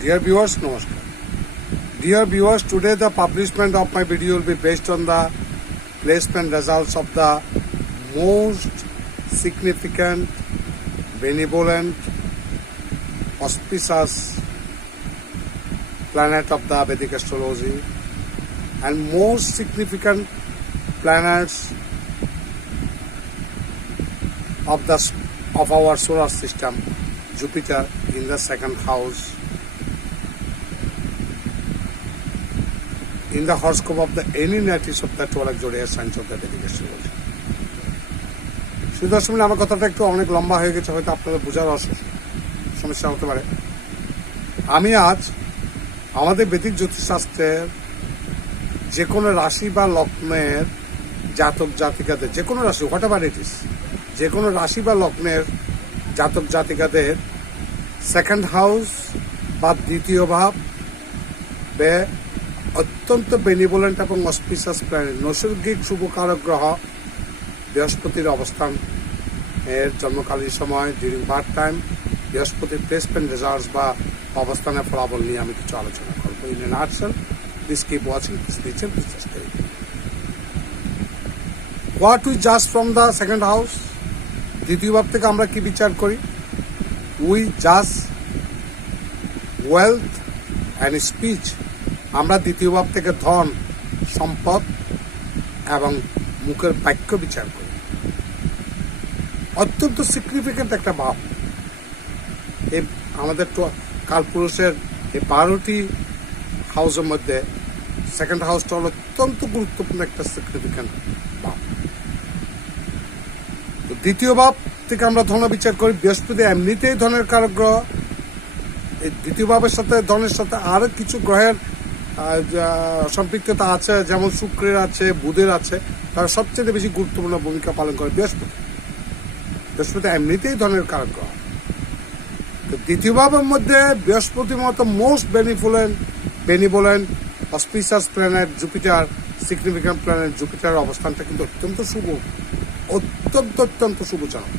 Dear viewers, Namaskar. Dear viewers, today the publishment of my video will be based on the placement results of the most significant, benevolent, auspicious planet of the Vedic astrology and most significant planets of our solar system, Jupiter in the second house, in the horoscope of the any natives of the 12 zodiac signs of the Vedic astrology. সুদর্শন আমার কথাটা একটু অনেক লম্বা হয়ে গেছে, হয়তো আপনাদের বোঝার সমস্যা হতে পারে। আমি আজ আমাদের বৈদিক জ্যোতিষশাস্ত্রের যে কোনো রাশি বা লগ্নের জাতক জাতিকাদের, যে কোনো রাশি হোয়াট এভার ইট ইজ, যে কোনো রাশি বা লগ্নের জাতক জাতিকাদের সেকেন্ড হাউস বা দ্বিতীয় ভাব অত্যন্ত বেনিভোলেন্ট এবং অসপিশিয়াস প্ল্যানেট নৈসর্গিক শুভকারক গ্রহ বৃহস্পতির অবস্থান এর জন্মকালীন সময় ডিউরিং বার্থ টাইম বৃহস্পতির প্লেসমেন্ট রেজাল্টস বা অবস্থানের ফলাফল নিয়ে আমি কিছু আলোচনা করবো। In a nutshell, please keep watching, please listen, please subscribe. What we জাজ ফ্রম দ্য সেকেন্ড হাউস, দ্বিতীয় ভাব থেকে আমরা কি বিচার করি? উই জাজ ওয়েলথ অ্যান্ড স্পিচ। আমরা দ্বিতীয় ভাব থেকে ধন, সম্পদ এবং মুখের বাক্য বিচার করি। অত্যন্ত সিগনিফিকেন্ট একটা ভাব। এই আমাদের কালপুরুষের এই 12টি হাউসের মধ্যে সেকেন্ড হাউসটা হলো অত্যন্ত গুরুত্বপূর্ণ একটা সিগনিফিকেন্ট ভাব। তো দ্বিতীয় ভাব থেকে আমরা ধন বিচার করি। বৃহস্পতি এমনিতেই ধনের কারক গ্রহ। এই দ্বিতীয় ভাবের সাথে ধনের সাথে আরো কিছু গ্রহের সম্পৃক্ততা আছে, যেমন শুক্রের আছে, বুধের আছে। তারা সবচেয়ে বেশি গুরুত্বপূর্ণ ভূমিকা পালন করে বৃহস্পতি। বৃহস্পতি এমনিতেই ধনের কারক গ্রহ। তো দ্বিতীয় ভাবের মধ্যে বৃহস্পতির মতো most benevolent auspicious planet Jupiter, significant planet Jupiter অবস্থানটা কিন্তু অত্যন্ত শুভ, অত্যন্ত শুভজনক।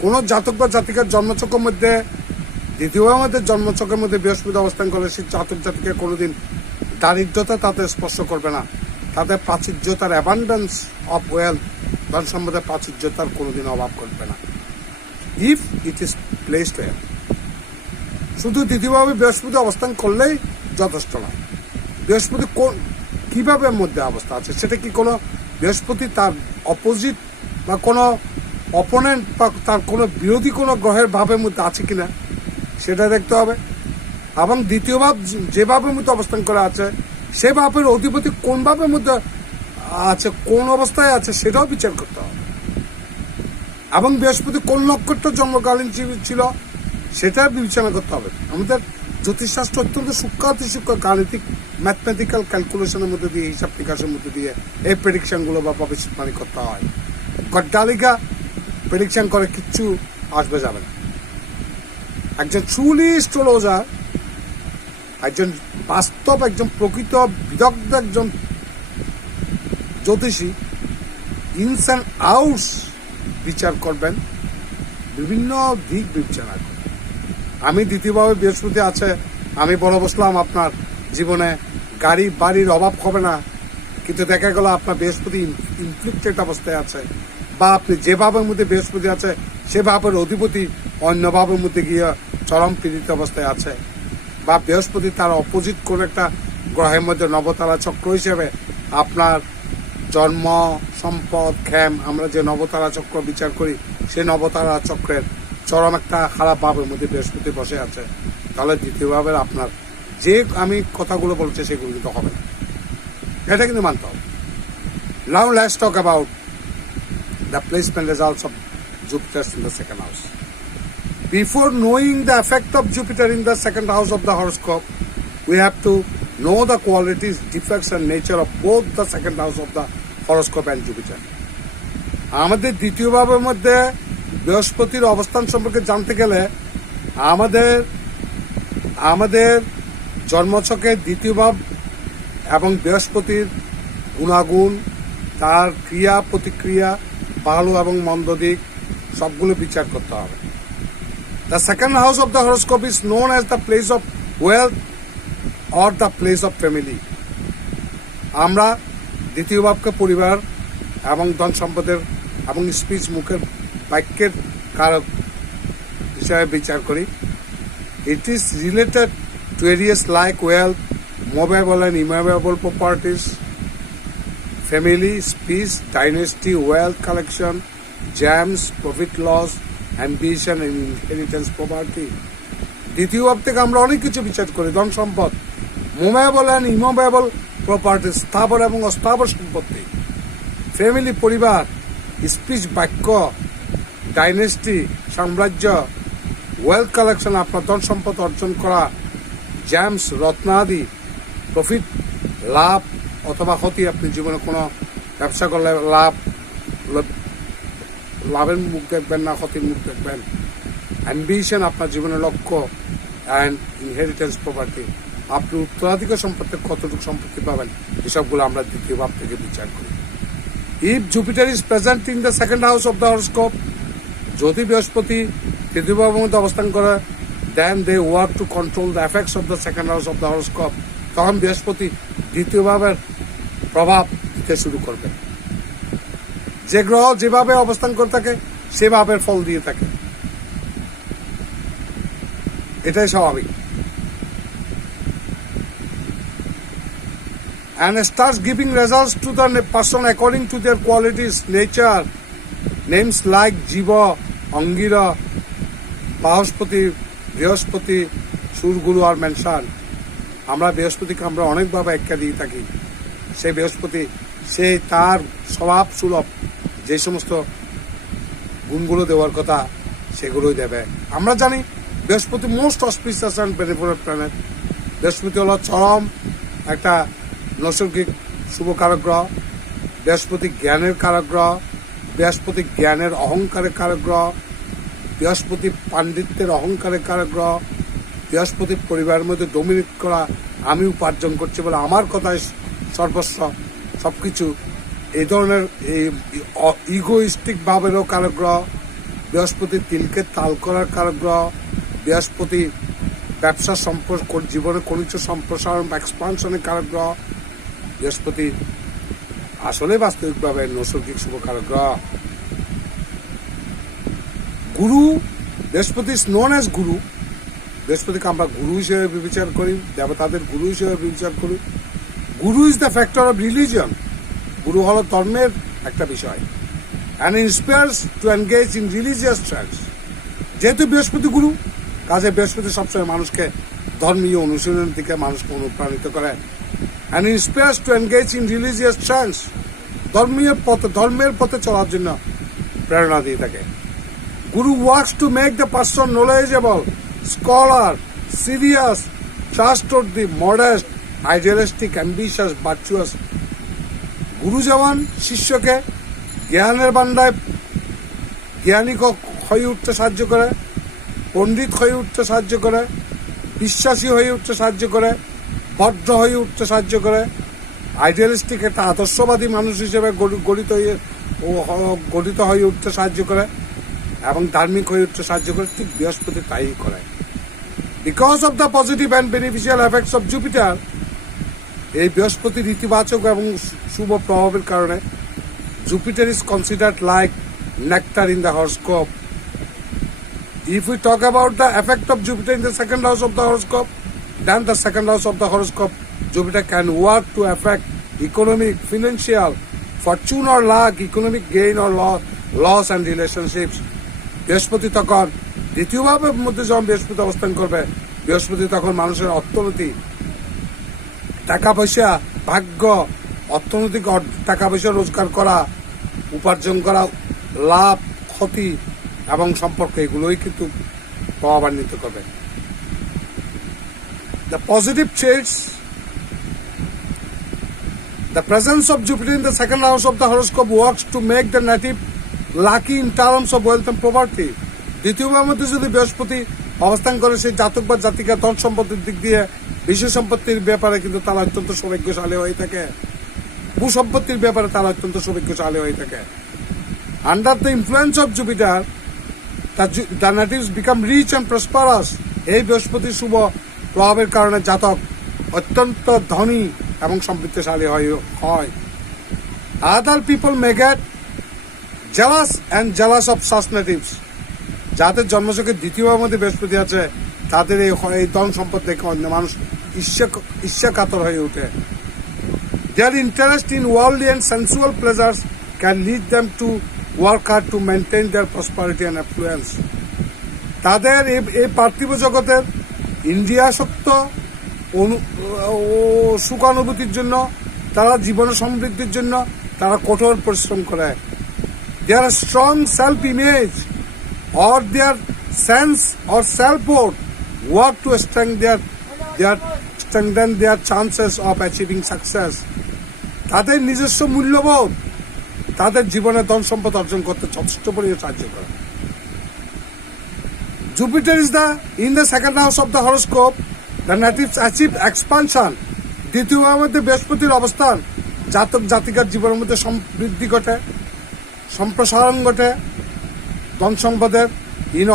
কোন জাতক বা জাতিকার জন্মচক্রের মধ্যে দ্বিতীয় ভাবের জন্মচক্রের মধ্যে বৃহস্পতি অবস্থান করলে সেই জাতক জাতিকা কোনোদিন দারিদ্রতা তাদের স্পর্শ করবে না। তাদের প্রাচুর্যতার অ্যাবান্ডেন্স অফ ওয়েলথ, ধন সম্পদের প্রাচুর্যতার কোনোদিন অভাব করবে না, if it is placed well. শুধু দ্বিতীয়ভাবে বৃহস্পতি অবস্থান করলেই যথেষ্ট নয়। বৃহস্পতি কিভাবে মধ্যে অবস্থা আছে, সেটা কি কোনো বৃহস্পতি তার অপোজিট বা কোনো অপোনেন্ট বা তার কোনো বিরোধী কোনো গ্রহের ভাবের মধ্যে আছে কিনা সেটা দেখতে হবে। এবং দ্বিতীয় ভাব যে ভাবের মধ্যে অবস্থান করা আছে সে ভাবের অধিপতি কোন ভাবের মধ্যে আছে, কোন অবস্থায় আছে সেটাও বিচার করতে হবে। এবং বৃহস্পতি কোন নক্ষত্র জন্মকালীন ছিল সেটা বিবেচনা করতে হবে। আমাদের জ্যোতিষশাস্ত্র অত্যন্ত সূক্ষ্ম গাণিতিক ম্যাথমেটিক্যাল ক্যালকুলেশনের মধ্যে দিয়ে, হিসাব নিকাশের মধ্যে দিয়ে এই প্রেডিকশনগুলো বা ভবিষ্যৎবাণী করতে হয়। গড্ডালিকা প্রেডিকশন করে কিচ্ছু আসবে যাবে না। একজন ট্রুলি অ্যাস্ট্রোলজার, একজন বাস্তব, একজন প্রকৃত বিদগ্ধ একজন জ্যোতিষী ইনস অ্যান্ড আউটস বিচার করবেন, বিভিন্ন দিক বিবেচনা করবেন। আমি দ্বিতীয়ভাবে বৃহস্পতি আছে, আমি বলে বসলাম আপনার জীবনে গাড়ি বাড়ির অভাব হবে না, কিন্তু দেখা গেল আপনার বৃহস্পতি ইনফ্লিক্টেড অবস্থায় আছে, বা আপনি যে ভাবের মধ্যে বৃহস্পতি আছে সে ভাবের অধিপতি অন্য ভাবের মধ্যে গিয়ে চরম পীড়িত অবস্থায় আছে, বা বৃহস্পতি তার অপোজিট কোন একটা গ্রহের মধ্যে নবতারা চক্র হিসেবে আপনার জন্ম, সম্পদ, ক্ষেম, আমরা যে নবতারা চক্র বিচার করি সেই নবতারা চক্রের চরম একটা খারাপ ভাবের মধ্যে বৃহস্পতি বসে আছে, তাহলে দ্বিতীয় ভাবের আপনার যে আমি কথাগুলো বলছি সেগুলো কিন্তু হবে না, এটা কিন্তু মানতে হবে। Now let's talk about the placement results of Jupiter in the second house. Before knowing the effect of Jupiter in the second house of the horoscope, we have to know the qualities, defects and nature of both the second house of the horoscope and Jupiter. আমাদের দ্বিতীয় ভাবের মধ্যে বৃহস্পতির অবস্থান সম্পর্কে জানতে গেলে আমাদের জন্মছকের দ্বিতীয় ভাব এবং বৃহস্পতির গুণাগুণ, তার ক্রিয়া প্রতিক্রিয়া, ভালো এবং মন্দ দিক সবগুলো বিচার করতে হবে। The second house of the horoscope is known as the place of wealth or the place of family. আমরা দ্বিতীয় ভাবকে পরিবার এবং ধন সম্পদের এবং স্পিচ মুখের বাক্যের কারক হিসাবে বিচার করি। It is related to areas like wealth, movable and immovable properties, family, speech, dynasty, wealth collection, gems, profit loss, ambition and inheritance property. দ্বিতীয় ভাব থেকে আমরা অনেক কিছু বিচার করি, ধন সম্পদ, মুভেবল অ্যান্ড ইমুভেবল প্রপার্টি, স্থাবর এবং অস্থাবর সম্পত্তি, ফ্যামিলি পরিবার, স্পিচ বাক্য, ডাইনেস্টি সাম্রাজ্য, ওয়েলথ কালেকশন আপনার ধন সম্পদ অর্জন করা, জ্যামস রত্নাদি, প্রফিট লাভ অথবা ক্ষতি, আপনি জীবনে কোনো ব্যবসা করলে লাভের মুখ দেখবেন না ক্ষতির মুখ দেখবেন, অ্যাম্বিশন আপনার জীবনের লক্ষ্য, অ্যান্ড ইনহেরিটেন্স প্রপার্টি আপনি উত্তরাধিকার সম্পত্তি কতটুকু সম্পত্তি পাবেন, এসবগুলো আমরা দ্বিতীয় ভাব থেকে বিচার করি। If Jupiter is present in the second house of the horoscope, যদি বৃহস্পতি তৃতীয় ভাবের মধ্যে অবস্থান করে, then they work to control the effects of the second house of the horoscope, তখন বৃহস্পতি দ্বিতীয় ভাবের প্রভাব দিতে শুরু করবে। যে গ্রহ যেভাবে অবস্থান করে থাকে সেভাবে ফল দিয়ে থাকে, এটাই স্বাভাবিক। And starts giving results to the person according to their qualities, nature. Names like Jiva, Angira, Bahaspati, বৃহস্পতি, সুরগুরু আর মেনশন। আমরা বৃহস্পতিকে আমরা অনেকভাবে ব্যাখ্যা দিয়ে থাকি। সেই বৃহস্পতি সে তার স্বভাব সুলভ যে সমস্ত গুণগুলো দেওয়ার কথা সেগুলোই দেবে। আমরা জানি বৃহস্পতি most auspicious and benefit planet. বৃহস্পতি হলো চরম একটা নৈসর্গিক শুভ কারক গ্রহ। বৃহস্পতি জ্ঞানের কারক গ্রহ, বৃহস্পতি জ্ঞানের অহংকারের কারক গ্রহ, বৃহস্পতি পাণ্ডিত্যের অহংকারের কারক গ্রহ, বৃহস্পতি পরিবারের মধ্যে ডোমিনেট করা, আমি উপার্জন করছি বলে আমার কথায় সর্বস্ব সবকিছু, এই ধরনের এই ইগোইস্টিক ভাবেরও কারক গ্রহ। বৃহস্পতি তিলকে তাল করার কারক গ্রহ। বৃহস্পতি ব্যবসা সম্পর্ক জীবনে কনিষ্ঠ সম্প্রসারণ বা এক্সপানশনের কারক গ্রহ। বৃহস্পতি আসলে বাস্তবিকভাবে নৈসর্গিক শুভ কারক গ্রহ। গুরু, বৃহস্পতি ইজ নোন অ্যাজ গুরু। বৃহস্পতিকে আমরা গুরু হিসেবে বিবেচনা করি, দেবতাদের গুরু হিসেবে বিবেচনা করি। গুরু is the factor of religion. গুরু হল ধর্মের একটা বিষয়। And inspires two engage in religious trans. যেহেতু বৃহস্পতি গুরু, কাজে বৃহস্পতি সবসময় মানুষকে ধর্মীয় অনুশীলনের দিকে মানুষকে অনুপ্রাণিত করে। And inspires two engage in religious trans, ধর্মের পথে চলার জন্য প্রেরণা দিয়ে থাকে। গুরু works to make the person knowledgeable, scholar, serious, trustworthy, modest, idealistic, ambitious, virtuous. গুরু যেমন শিষ্যকে জ্ঞানের বান্দায় জ্ঞানী হয়ে উঠতে সাহায্য করে, পণ্ডিত হয়ে উঠতে সাহায্য করে, বিশ্বাসী হয়ে উঠতে সাহায্য করে, ভদ্র হয়ে উঠতে সাহায্য করে, আইডিয়ালিস্টিক একটা আদর্শবাদী মানুষ হিসেবে গঠিত হয়ে উঠতে সাহায্য করে এবং ধার্মিক হয়ে উঠতে সাহায্য করে। ঠিক বৃহস্পতি তাই করে। Because of the positive and beneficial effects of Jupiter, এই বৃহস্পতির ইতিবাচক এবং শুভ প্রভাবের কারণে Jupiter is considered like nectar in the horoscope. If we talk about the effect of Jupiter in the second house of the horoscope, then the second house of the horoscope, Jupiter can work to affect economic, financial, fortune or luck, economic gain or loss and relationships. বৃহস্পতি তখন দ্বিতীয় ভাবের মধ্যে যখন বৃহস্পতি অবস্থান করবে, বৃহস্পতি তখন মানুষের অর্থনীতি, টাকা পয়সা, ভাগ্য, অর্থনৈতিক টাকা পয়সা রোজগার করা, উপার্জন করা, লাভ, ক্ষতি এবং সম্পর্ক, এগুলোই কিন্তু প্রভাবান্বিত করবে। The positive traits, the presence of Jupiter in the second house of the horoscope works to make the native lucky in terms of wealth and property. দ্বিতীয় ভাবের মধ্যে যদি বৃহস্পতি অবস্থান করে, সেই জাতক বা জাতিকা ধন সম্পত্তির দিক দিয়ে, বিষয় সম্পত্তির ব্যাপারে কিন্তু তারা অত্যন্ত সৌভাগ্যশালী হয়ে থাকে। ভূসম্পত্তির ব্যাপারে তারা অত্যন্ত সৌভাগ্যশালী হয়ে থাকে। Under the influence of Jupiter, the natives become rich and prosperous. এই বৃহস্পতির শুভ প্রভাবের কারণে জাতক অত্যন্ত ধনী এবং সমৃদ্ধশালী হয়। Other people may get jealous and jealous of such natives. যাদের জন্মছকে দ্বিতীয়বার মধ্যে বৃহস্পতি আছে তাদের এই ধন সম্পদ দেখে অন্য মানুষ ঈর্ষা কাতর হয়ে ওঠে। Their interest in worldly and sensual pleasures can lead them to work hard to maintain their prosperity and affluence. তাদের এই পার্থিব জগতের ইন্দ্রিয়াসক্ত সুখানুভূতির জন্য, তারা জীবন সমৃদ্ধির জন্য তারা কঠোর পরিশ্রম করে। Their strong self-image or their sense or self-worth work to strengthen their chances of achieving success. তাদের নিজস্ব মূল্যবোধ তাদের জীবনে ধন সম্পদ অর্জন করতে যথেষ্ট পরিমাণে সাহায্য করে। Jupiter is in the second house of the horoscope. The natives achieve expansion. দ্বিতীয় ভাবের মধ্যে বৃহস্পতির অবস্থান জাতক জাতিকার জীবনের মধ্যে সমৃদ্ধি ঘটে, সম্প্রসারণ ঘটে ধন সম্পদের। In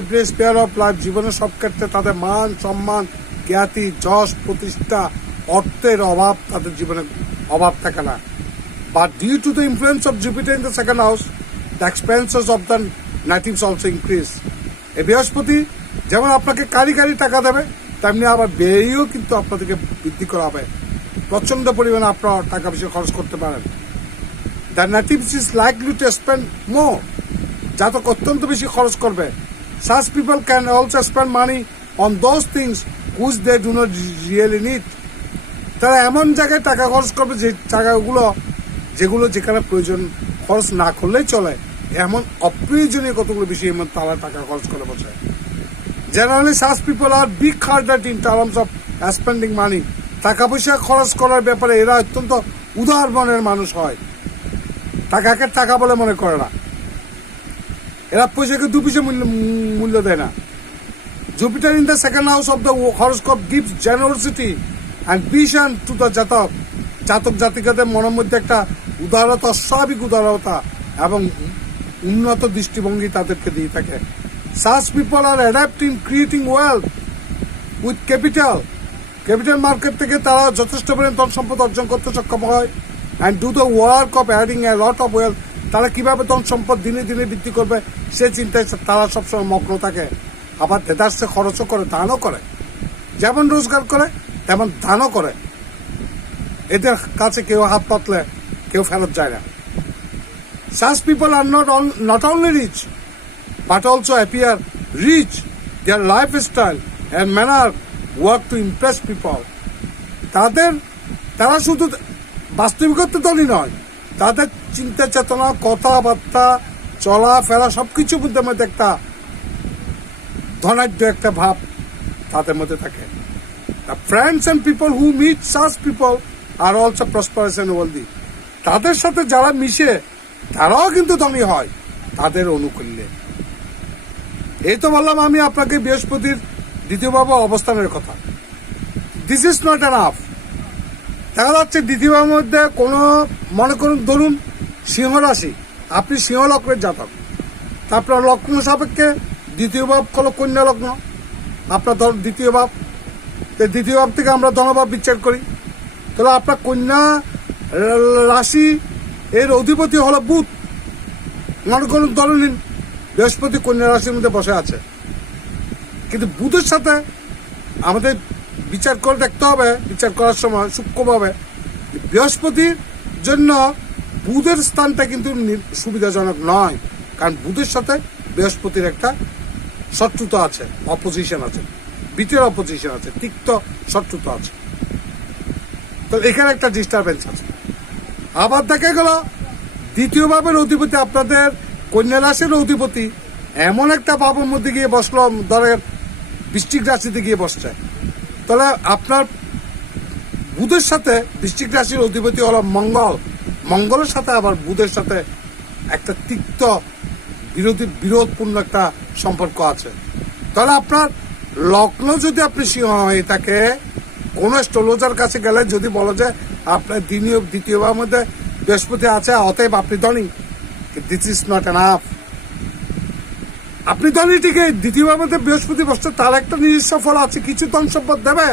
every spare of life, জীবনের সব ক্ষেত্রে তাদের মান সম্মান খ্যাতি যশ প্রতিষ্ঠা অর্থের অভাব তাদের জীবনে অভাব থাকে না। But due to the influence of Jupiter in the second house, the expenses of the natives also increase. এই বৃহস্পতি যেমন আপনাকে কারি টাকা দেবে, তেমনি আবার ব্যয়ও কিন্তু আপনাদেরকে বৃদ্ধি করা হবে। প্রচন্ড পরিমাণে আপনারা টাকা পয়সা খরচ করতে পারেন। The natives is likely to spend more, জাতক অত্যন্ত বেশি খরচ করবে। Such people can also spend money on those things which they do not really need. তারা এমন জায়গায় টাকা খরচ করবে যে যেগুলো যেখানে প্রয়োজন খরচ না করলেই চলে, এমন অপ্রয়োজনীয় কতগুলো বিষয় এমন তারা টাকা খরচ করে বসে। Generally such people are big hearted in terms of spending money. টাকা পয়সা খরচ করার ব্যাপারে এরা অত্যন্ত উদার মনের মানুষ হয়, টাকাকে টাকা বলে মনে করে না, এরা পয়সাকে দু পয়সা মূল্য দেয় না। Jupiter in the second house of the horoscope gives generosity and vision to the জাতক জাতিকাদের মনের মধ্যে একটা উদারতা, অস্বাভাবিক উদারতা এবং উন্নত দৃষ্টিভঙ্গি তাদেরকে দিয়ে থাকে। Such people are adapt in creating wealth with capital market থেকে তারা যথেষ্ট পরিমাণ ধন সম্পদ অর্জন করতে সক্ষম হয়। And do the work of adding A lot of wealth. তারা কিভাবে ধন সম্পদ দিনে দিনে বৃদ্ধি করবে সে চিন্তায় তারা সবসময় মগ্ন থাকে। আবার দেদার্সে খরচও করে, দানও করে, যেমন রোজগার করে তেমন দানও করে। এদের কাছে কেউ হাত পাতলে কেউ ফেরত যায় না। Such people are not only rich but also appear rich. Their lifestyle and manner work to impress people. তারা শুধু বাস্তবিকতা ধনী নয়, তাদের চিন্তা চেতনা, কথাবার্তা, চলাফেরা সবকিছু মধ্যে একটা ধনাঢ্য একটা ভাব তাদের মধ্যে থাকে। The friends and people who meet such people are also prosperous and wealthy. তাদের সাথে যারা মিশে তারাও কিন্তু ধনী হয় তাদের অনুকূল্যে। এই তো বললাম আমি আপনাকে বৃহস্পতির দ্বিতীয়ভাবে অবস্থানের কথা। This is not enough. দেখা যাচ্ছে দ্বিতীয়ভাবের মধ্যে কোনো মনে করুন ধরুন সিংহ রাশি, আপনি সিংহ লগ্নের জাতক, তারপর লগ্ন সাপেক্ষে দ্বিতীয় ভাব হলো কন্যা লগ্ন, আপনার দ্বিতীয় ভাব থেকে আমরা ধনভাব বিচার করি। তাহলে আপনার কন্যা রাশি এর অধিপতি হলো বুধ। মনে করুন ধরে নিন বৃহস্পতি কন্যা রাশির মধ্যে বসে আছে, কিন্তু বুধের সাথে আমাদের বিচার করে দেখতে হবে, বিচার করার সময় সূক্ষ্মভাবে বৃহস্পতির জন্য বুধের স্থানটা কিন্তু সুবিধাজনক নয়, কারণ বুধের সাথে বৃহস্পতির একটা শত্রুতা আছে, অপোজিশন আছে, বিটের অপোজিশন আছে, তিক্ত শত্রুতা আছে। তো এখানে একটা ডিস্টারবেন্স আছে। আবার দেখা গেল দ্বিতীয় ভাবের অধিপতি আপনাদের কন্যা রাশির অধিপতি এমন একটা ভাবের মধ্যে গিয়ে বসলো, ধরেন বৃশ্চিক রাশিতে গিয়ে বসছে, তাহলে আপনার বুধের সাথে বৃশ্চিক রাশির অধিপতি হলো মঙ্গলের সাথে আবার বুধের সাথে একটা তিক্ত বিরোধপূর্ণ একটা সম্পর্ক আছে। তাহলে আপনার লগ্ন যদি আপনি সিংহ হয়ে থাকে, কোন অ্যাস্ট্রোলজার কাছে গেলে যদি বলো যে আপনার দ্বিতীয় ভাবের মধ্যে বৃহস্পতি আছে অতএব আপনি ধনী, দিস ইজ নট এনাফ। আপনি ধরেন এটিকে দ্বিতীয়বার মধ্যে বৃহস্পতি বসছে, তার একটা নিজস্ব ফল আছে, কিছু ধন সম্পদ দেবে,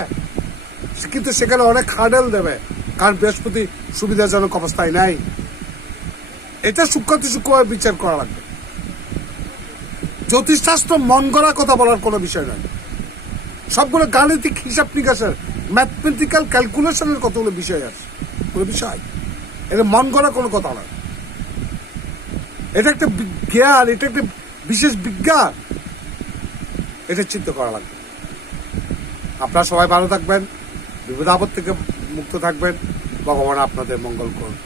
কিন্তু সেখানে অনেক হার্ডেল দেবে, কারণ বৃহস্পতি সুবিধাজনক অবস্থায় নাই। এটা সূক্ষ্মভাবে বিচার করা লাগবে। জ্যোতিষশাস্ত্র মন গড়া কথা বলার কোনো বিষয় নয়, সবগুলো গাণিতিক হিসাব নিকাশের ম্যাথমেটিক্যাল ক্যালকুলেশনের কতগুলো বিষয় আছে, কোনো বিষয় এটা মন গড়া কোনো কথা নয়। এটা একটা বিজ্ঞান, এটা একটা বিশেষ বিজ্ঞান, এটা চিন্তা করা লাগবে। আপনারা সবাই ভালো থাকবেন, বিপদ আপদ থেকে মুক্ত থাকবেন, ভগবান আপনাদের মঙ্গল করুন।